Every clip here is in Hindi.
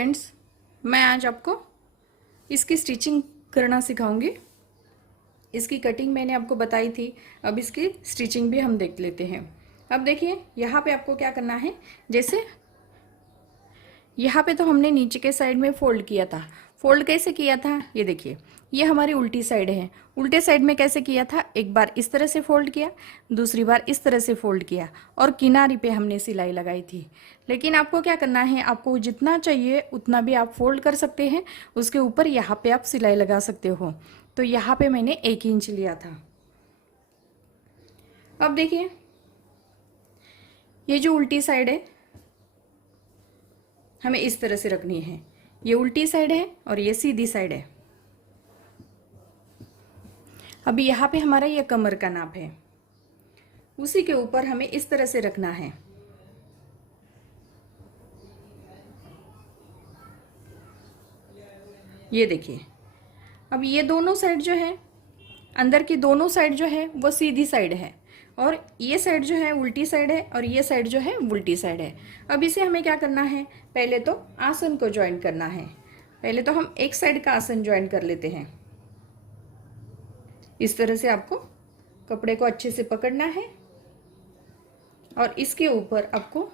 फ्रेंड्स, मैं आज आपको इसकी स्टिचिंग करना सिखाऊंगी। इसकी कटिंग मैंने आपको बताई थी, अब इसकी स्टिचिंग भी हम देख लेते हैं। अब देखिए यहाँ पे आपको क्या करना है। जैसे यहाँ पे तो हमने नीचे के साइड में फोल्ड किया था। फोल्ड कैसे किया था, ये देखिए, ये हमारी उल्टी साइड है। उल्टे साइड में कैसे किया था, एक बार इस तरह से फोल्ड किया, दूसरी बार इस तरह से फोल्ड किया और किनारी पे हमने सिलाई लगाई थी। लेकिन आपको क्या करना है, आपको जितना चाहिए उतना भी आप फोल्ड कर सकते हैं। उसके ऊपर यहाँ पे आप सिलाई लगा सकते हो। तो यहाँ पे मैंने 1 इंच लिया था। अब देखिए, ये जो उल्टी साइड है हमें इस तरह से रखनी है। ये उल्टी साइड है और ये सीधी साइड है। अभी यहाँ पे हमारा ये कमर का नाप है, उसी के ऊपर हमें इस तरह से रखना है। ये देखिए, अब ये दोनों साइड जो है, अंदर की दोनों साइड जो है वो सीधी साइड है और ये साइड जो है उल्टी साइड है और ये साइड जो है उल्टी साइड है। अब इसे हमें क्या करना है, पहले तो आसन को ज्वाइन करना है। पहले तो हम एक साइड का आसन ज्वाइन कर लेते हैं। इस तरह से आपको कपड़े को अच्छे से पकड़ना है और इसके ऊपर आपको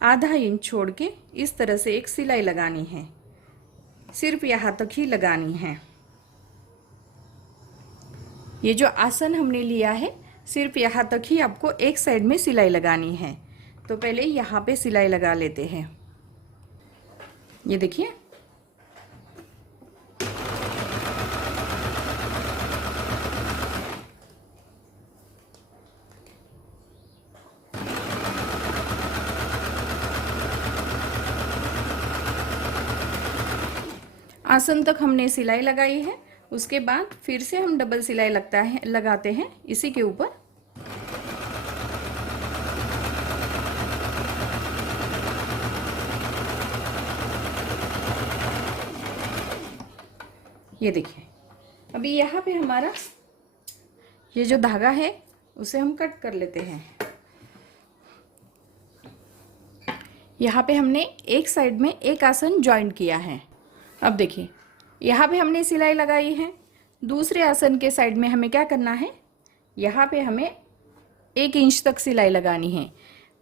आधा इंच छोड़ के इस तरह से एक सिलाई लगानी है। सिर्फ यहाँ तक ही लगानी है। ये जो आसन हमने लिया है, सिर्फ यहाँ तक ही आपको एक साइड में सिलाई लगानी है। तो पहले यहाँ पे सिलाई लगा लेते हैं। ये देखिए, आसन तक हमने सिलाई लगाई है। उसके बाद फिर से हम डबल सिलाई लगाते हैं इसी के ऊपर। ये देखिए, अभी यहाँ पे हमारा ये जो धागा है उसे हम कट कर लेते हैं। यहाँ पे हमने एक साइड में एक आसन ज्वाइन किया है। अब देखिए, यहाँ पे हमने सिलाई लगाई है। दूसरे आसन के साइड में हमें क्या करना है, यहाँ पे हमें 1 इंच तक सिलाई लगानी है।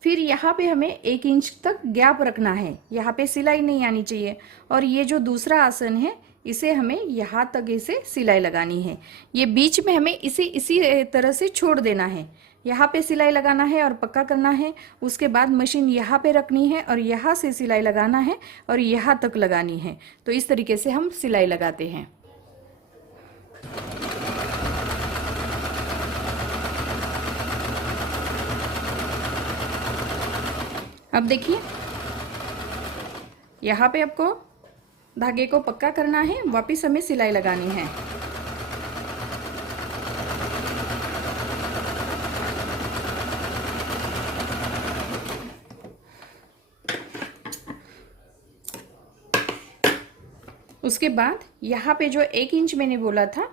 फिर यहाँ पे हमें 1 इंच तक गैप रखना है, यहाँ पे सिलाई नहीं आनी चाहिए। और ये जो दूसरा आसन है इसे हमें यहाँ तक इसे सिलाई लगानी है। ये बीच में हमें इसी तरह से छोड़ देना है। यहाँ पे सिलाई लगाना है और पक्का करना है। उसके बाद मशीन यहाँ पे रखनी है और यहाँ से सिलाई लगाना है और यहाँ तक लगानी है। तो इस तरीके से हम सिलाई लगाते हैं। अब देखिए, यहाँ पे आपको धागे को पक्का करना है, वापस हमें सिलाई लगानी है। उसके बाद यहाँ पे जो 1 इंच मैंने बोला था,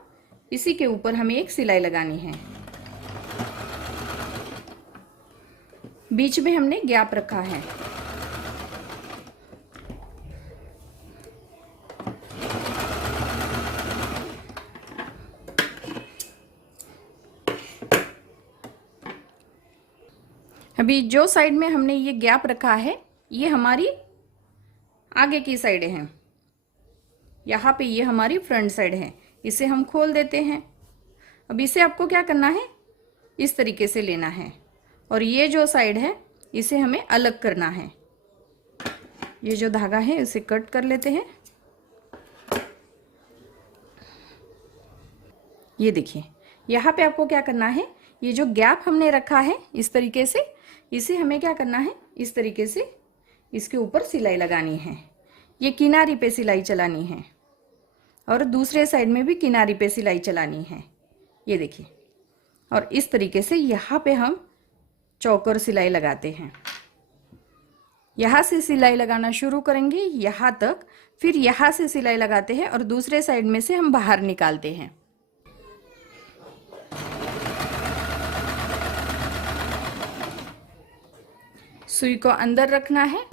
इसी के ऊपर हमें एक सिलाई लगानी है। बीच में हमने गैप रखा है। अभी जो साइड में हमने ये गैप रखा है, ये हमारी आगे की साइड है। यहाँ पे ये हमारी फ्रंट साइड है। इसे हम खोल देते हैं। अब इसे आपको क्या करना है, इस तरीके से लेना है और ये जो साइड है इसे हमें अलग करना है। ये जो धागा है इसे कट कर लेते हैं। ये देखिए, यहाँ पे आपको क्या करना है, ये जो गैप हमने रखा है इस तरीके से, इसे हमें क्या करना है, इस तरीके से इसके ऊपर सिलाई लगानी है। ये किनारी पे सिलाई चलानी है और दूसरे साइड में भी किनारी पे सिलाई चलानी है। ये देखिए, और इस तरीके से यहाँ पे हम चौकर सिलाई लगाते हैं। यहाँ से सिलाई लगाना शुरू करेंगे यहाँ तक, फिर यहाँ से सिलाई लगाते हैं और दूसरे साइड में से हम बाहर निकालते हैं। सुई को अंदर रखना है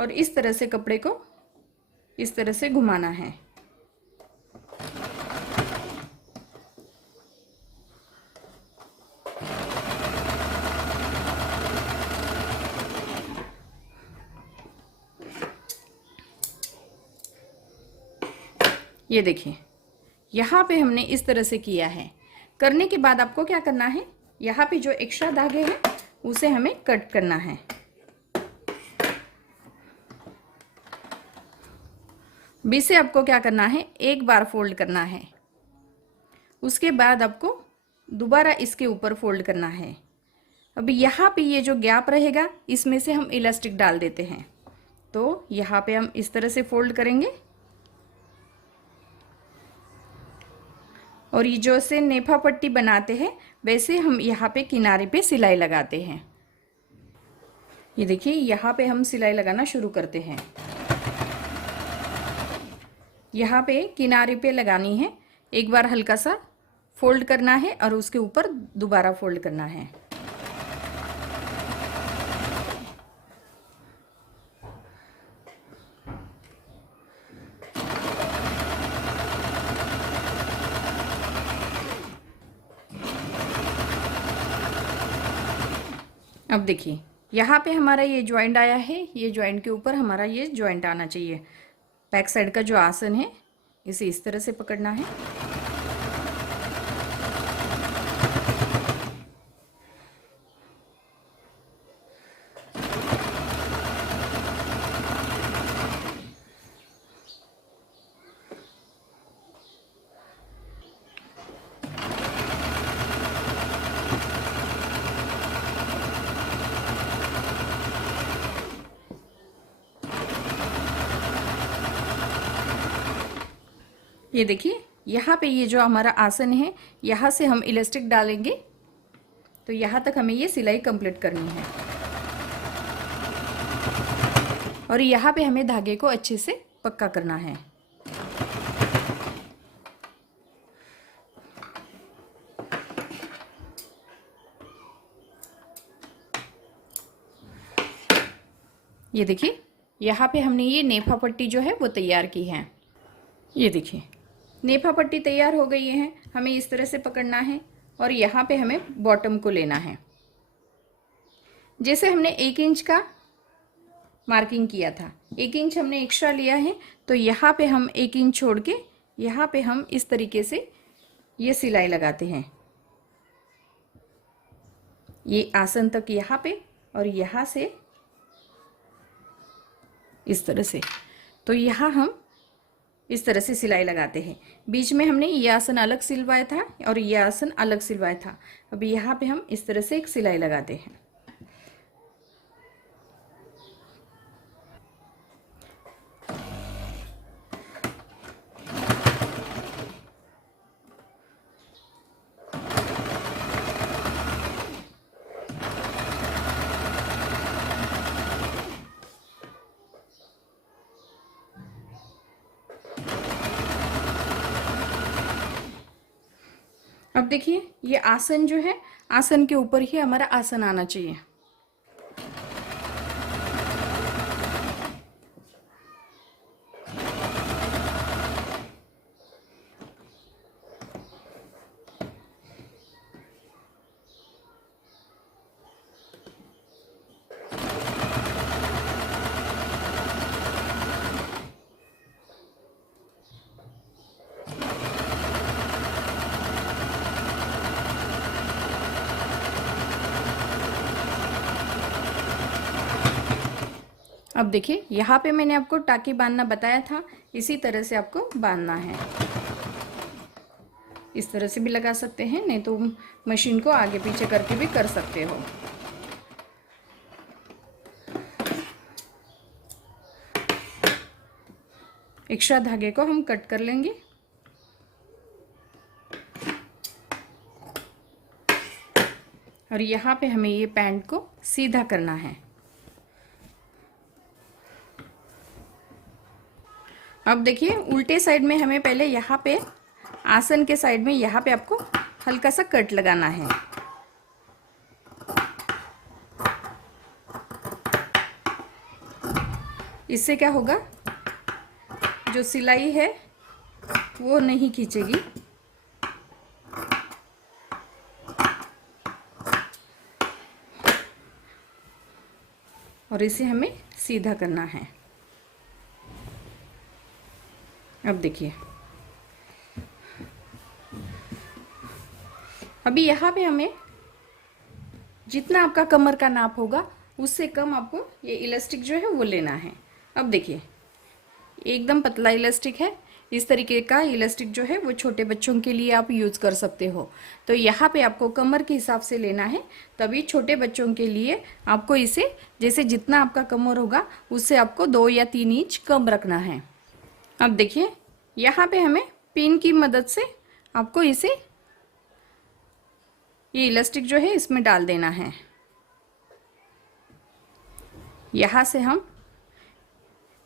और इस तरह से कपड़े को इस तरह से घुमाना है। ये देखिए, यहाँ पे हमने इस तरह से किया है। करने के बाद आपको क्या करना है, यहाँ पे जो एक्स्ट्रा धागे हैं उसे हमें कट करना है। बीच से आपको क्या करना है, एक बार फोल्ड करना है, उसके बाद आपको दोबारा इसके ऊपर फोल्ड करना है। अब यहाँ पे ये जो गैप रहेगा इसमें से हम इलास्टिक डाल देते हैं। तो यहाँ पे हम इस तरह से फोल्ड करेंगे और ये जो से नेफा पट्टी बनाते हैं वैसे हम यहाँ पे किनारे पे सिलाई लगाते हैं। ये देखिए, यहाँ पे हम सिलाई लगाना शुरू करते हैं। यहाँ पे किनारे पे लगानी है, एक बार हल्का सा फोल्ड करना है और उसके ऊपर दोबारा फोल्ड करना है। अब देखिए, यहाँ पे हमारा ये जॉइंट आया है, ये जॉइंट के ऊपर हमारा ये जॉइंट आना चाहिए। बैक साइड का जो आसन है इसे इस तरह से पकड़ना है। ये देखिए, यहाँ पे ये जो हमारा आसन है यहाँ से हम इलास्टिक डालेंगे, तो यहाँ तक हमें ये सिलाई कंप्लीट करनी है। और यहाँ पे हमें धागे को अच्छे से पक्का करना है। ये देखिए, यहाँ पे हमने ये नेफा पट्टी जो है वो तैयार की है। ये देखिए, नेफा पट्टी तैयार हो गई है। हमें इस तरह से पकड़ना है और यहाँ पे हमें बॉटम को लेना है। जैसे हमने 1 इंच का मार्किंग किया था, 1 इंच हमने एक्स्ट्रा लिया है, तो यहाँ पे हम 1 इंच छोड़ के यहाँ पे हम इस तरीके से ये सिलाई लगाते हैं, ये आसन तक यहाँ पे और यहाँ से इस तरह से। तो यहाँ हम इस तरह से सिलाई लगाते हैं। बीच में हमने ये आसन अलग सिलवाया था और ये आसन अलग सिलवाया था। अब यहाँ पे हम इस तरह से एक सिलाई लगाते हैं। अब देखिए, ये आसन जो है, आसन के ऊपर ही हमारा आसन आना चाहिए। अब देखिए, यहाँ पे मैंने आपको टाकी बांधना बताया था, इसी तरह से आपको बांधना है। इस तरह से भी लगा सकते हैं, नहीं तो मशीन को आगे पीछे करके भी कर सकते हो। एक्स्ट्रा धागे को हम कट कर लेंगे। और यहाँ पे हमें ये पैंट को सीधा करना है। अब देखिए, उल्टे साइड में हमें पहले यहाँ पे आसन के साइड में यहाँ पे आपको हल्का सा कट लगाना है। इससे क्या होगा, जो सिलाई है वो नहीं खींचेगी। और इसे हमें सीधा करना है। अब देखिए, अभी यहाँ पे हमें जितना आपका कमर का नाप होगा उससे कम आपको ये इलास्टिक जो है वो लेना है। अब देखिए, एकदम पतला इलास्टिक है। इस तरीके का इलास्टिक जो है वो छोटे बच्चों के लिए आप यूज़ कर सकते हो। तो यहाँ पे आपको कमर के हिसाब से लेना है, तभी छोटे बच्चों के लिए आपको इसे, जैसे जितना आपका कमर होगा उससे आपको 2 या 3 इंच कम रखना है। अब देखिए, यहाँ पे हमें पिन की मदद से आपको इसे, ये इलास्टिक जो है इसमें डाल देना है। यहाँ से हम,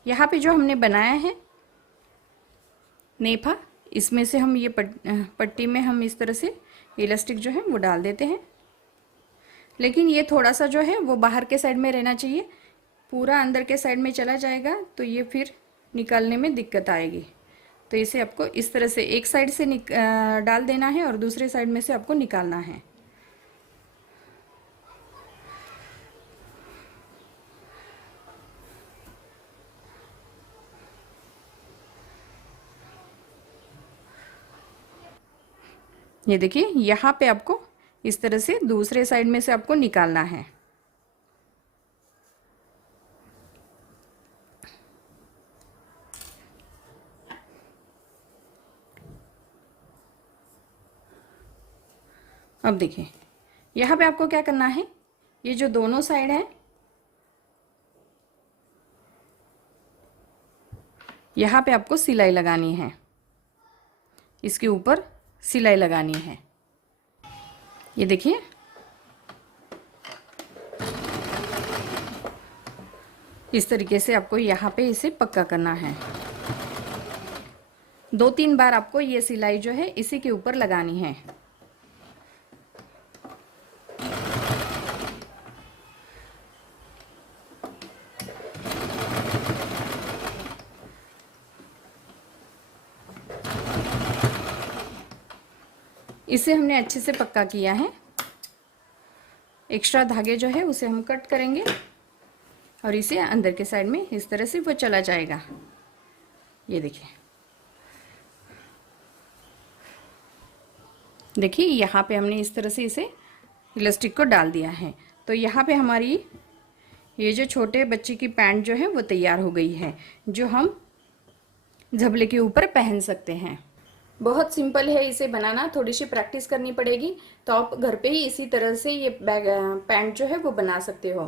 यहाँ पे जो हमने बनाया है नेफा, इसमें से हम ये पट्टी में हम इस तरह से इलास्टिक जो है वो डाल देते हैं। लेकिन ये थोड़ा सा जो है वो बाहर के साइड में रहना चाहिए, पूरा अंदर के साइड में चला जाएगा तो ये फिर निकालने में दिक्कत आएगी। तो इसे आपको इस तरह से एक साइड से डाल देना है और दूसरे साइड में से आपको निकालना है। ये देखिए, यहाँ पे आपको इस तरह से दूसरे साइड में से आपको निकालना है। अब देखिए, यहाँ पे आपको क्या करना है, ये जो दोनों साइड है यहाँ पे आपको सिलाई लगानी है, इसके ऊपर सिलाई लगानी है। ये देखिए, इस तरीके से आपको यहाँ पे इसे पक्का करना है। 2-3 बार आपको ये सिलाई जो है इसी के ऊपर लगानी है। इसे हमने अच्छे से पक्का किया है। एक्स्ट्रा धागे जो है उसे हम कट करेंगे और इसे अंदर के साइड में इस तरह से वो चला जाएगा। ये देखिए, देखिए यहाँ पे हमने इस तरह से इसे इलास्टिक को डाल दिया है। तो यहाँ पे हमारी ये जो छोटे बच्चे की पैंट जो है वो तैयार हो गई है, जो हम झबले के ऊपर पहन सकते हैं। बहुत सिंपल है इसे बनाना, थोड़ी सी प्रैक्टिस करनी पड़ेगी, तो आप घर पे ही इसी तरह से ये पैंट जो है वो बना सकते हो।